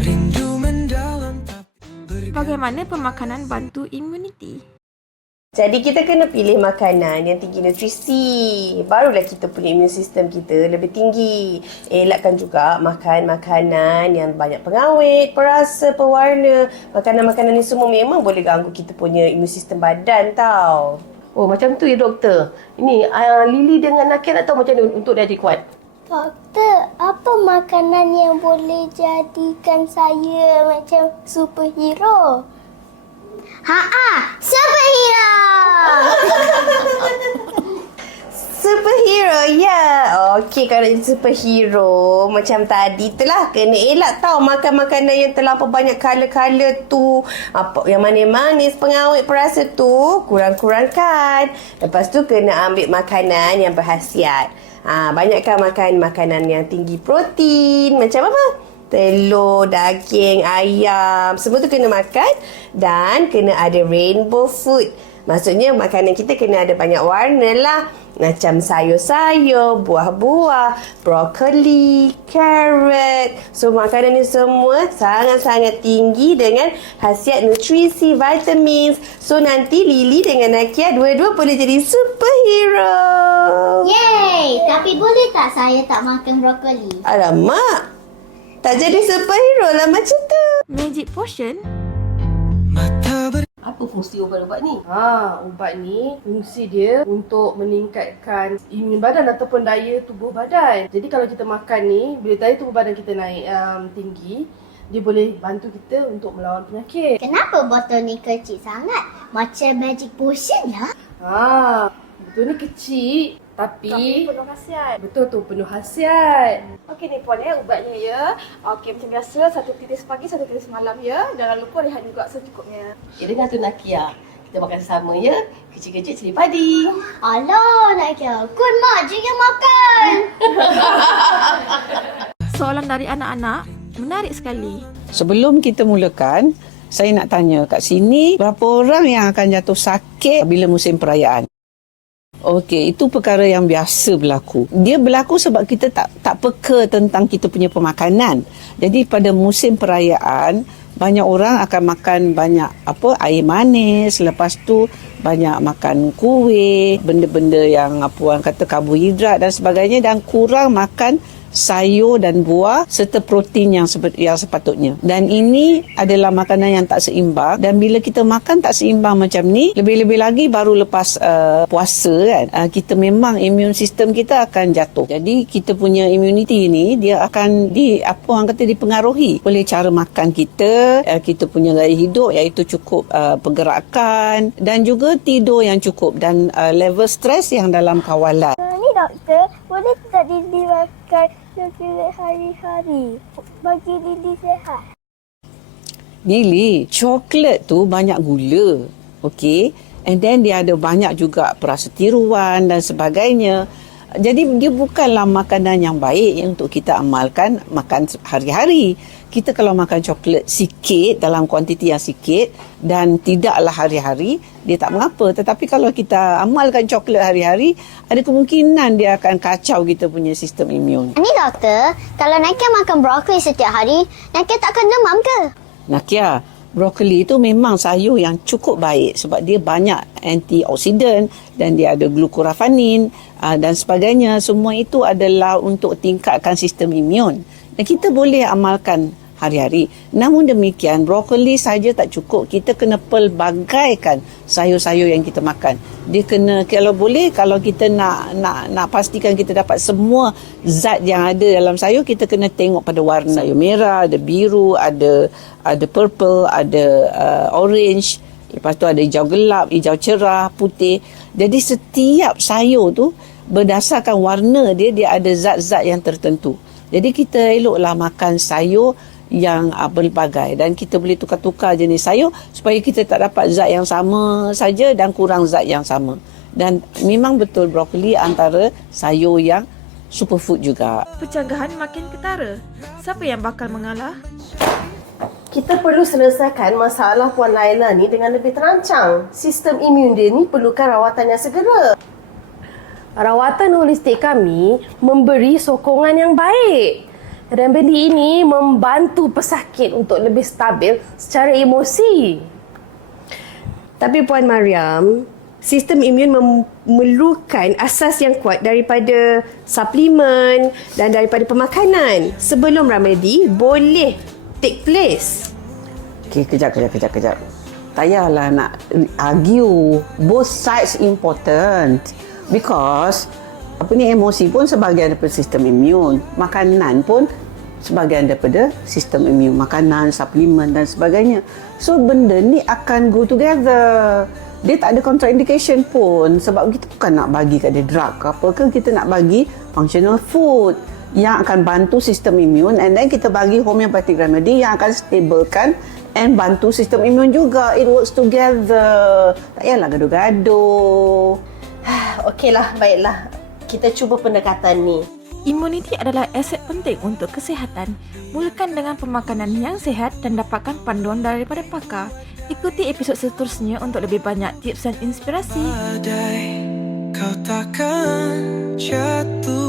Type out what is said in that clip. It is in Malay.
Rindu mendalam tapi Bagaimana pemakanan bantu imuniti? Jadi kita kena pilih makanan yang tinggi nutrisi. Barulah kita punya immune system kita lebih tinggi. Elakkan juga makan makanan yang banyak pengawet, perasa, pewarna. Makanan-makanan ni semua memang boleh ganggu kita punya immune system badan tau. Oh macam tu ya doktor. Ini uh, Lily dengan Nakia nak tahu macam ni untuk dia jadi kuat. Doktor, apa makanan yang boleh jadikan saya macam superhero? Ha-ah, superhero! Superhero, ya. Yeah. Okey, kalau jadi superhero macam tadi tu lah. Kena elak tau makan makanan yang terlampau banyak color-color tu. Apa yang manis-manis, pengawet perasa tu, kurang-kurangkan. Lepas tu kena ambil makanan yang berhasiat. Ha, banyakkan makan makanan yang tinggi protein. Macam apa? telur, daging, ayam, semua tu kena makan dan kena ada rainbow food. Maksudnya makanan kita kena ada banyak warna lah. Macam sayur-sayur, buah-buah, brokoli, carrot. So makanan ni semua sangat-sangat tinggi dengan khasiat nutrisi, vitamins. So nanti Lily dengan Nakia dua-dua boleh jadi superhero. Yay! Tapi boleh tak saya tak makan brokoli? Alamak. Tak jadi superhero lah macam tu. Magic potion? Fungsi ubat-ubat ni? Ha, ubat ni fungsi dia untuk meningkatkan imun badan ataupun daya tubuh badan. Jadi kalau kita makan ni, bila daya tubuh badan kita naik um, tinggi, dia boleh bantu kita untuk melawan penyakit. Kenapa botol ni kecil sangat? Macam magic potion lah. Ha, betul ni kecil tapi, penuh khasiat. betul tu penuh khasiat. Okey ni puan ya ubatnya ya. Okey macam biasa satu titis pagi satu titis malam ya. Jangan lupa rehat juga secukupnya. Eh dengar tu Nakia. Kita makan sama ya. Kecil-kecil cili padi. Alah, nak kira. Kun mak je yang makan. Soalan dari anak-anak menarik sekali. Sebelum kita mulakan, saya nak tanya kat sini berapa orang yang akan jatuh sakit bila musim perayaan? Okey, itu perkara yang biasa berlaku. Dia berlaku sebab kita tak tak peka tentang kita punya pemakanan. Jadi pada musim perayaan, banyak orang akan makan banyak apa air manis, lepas tu banyak makan kuih, benda-benda yang apa orang kata karbohidrat dan sebagainya dan kurang makan sayur dan buah serta protein yang sepatutnya. Dan ini adalah makanan yang tak seimbang dan bila kita makan tak seimbang macam ni, lebih-lebih lagi baru lepas uh, puasa kan, uh, kita memang immune system kita akan jatuh. Jadi kita punya immunity ni dia akan di apa orang kata dipengaruhi oleh cara makan kita, uh, kita punya gaya hidup iaitu cukup uh, pergerakan dan juga tidur yang cukup dan uh, level stres yang dalam kawalan. Doktor, boleh tak Didi makan coklat hari-hari? Bagi Didi sehat. Lily, coklat tu banyak gula. Okey. And then dia ada banyak juga perasa tiruan dan sebagainya. Jadi dia bukanlah makanan yang baik untuk kita amalkan makan hari-hari. Kita kalau makan coklat sikit dalam kuantiti yang sikit dan tidaklah hari-hari, dia tak mengapa. Tetapi kalau kita amalkan coklat hari-hari, ada kemungkinan dia akan kacau kita punya sistem imun. Ni doktor, kalau Nakia makan brokoli setiap hari, Nakia takkan demam ke? Nakia, brokoli itu memang sayur yang cukup baik sebab dia banyak antioksidan dan dia ada glukorafanin uh, dan sebagainya. Semua itu adalah untuk tingkatkan sistem imun. Dan kita boleh amalkan hari-hari. Namun demikian, brokoli saja tak cukup. Kita kena pelbagaikan sayur-sayur yang kita makan. Dia kena kalau boleh kalau kita nak nak nak pastikan kita dapat semua zat yang ada dalam sayur, kita kena tengok pada warna. Sayur merah, ada biru, ada ada purple, ada uh, orange. Lepas tu ada hijau gelap, hijau cerah, putih. Jadi setiap sayur tu berdasarkan warna dia dia ada zat-zat yang tertentu. Jadi kita eloklah makan sayur yang uh, berbagai dan kita boleh tukar-tukar jenis sayur supaya kita tak dapat zat yang sama saja dan kurang zat yang sama. Dan memang betul brokoli antara sayur yang superfood juga. Pencegahan makin ketara. Siapa yang bakal mengalah? Kita perlu selesaikan masalah Puan Laila ni dengan lebih terancang. Sistem imun dia ni perlukan rawatan yang segera. Rawatan holistik kami memberi sokongan yang baik. Dan benda ini membantu pesakit untuk lebih stabil secara emosi. Tapi Puan Mariam, sistem imun memerlukan asas yang kuat daripada suplemen dan daripada pemakanan sebelum remedy boleh take place. Okay, kejap, kejap, kejap, kejap. Tak payahlah nak argue. Both sides important. Because apa ni emosi pun sebahagian daripada sistem imun. Makanan pun sebahagian daripada sistem imun. Makanan, suplemen dan sebagainya. So benda ni akan go together. Dia tak ada contraindication pun sebab kita bukan nak bagi kat dia drug ke apa ke kita nak bagi functional food yang akan bantu sistem imun and then kita bagi homeopathic remedy yang akan stablekan and bantu sistem imun juga. It works together. Tak payahlah gaduh-gaduh. Okeylah, baiklah. Kita cuba pendekatan ni. Imuniti adalah aset penting untuk kesihatan. Mulakan dengan pemakanan yang sihat dan dapatkan panduan daripada pakar. Ikuti episod seterusnya untuk lebih banyak tips dan inspirasi. badai Kau takkan jatuh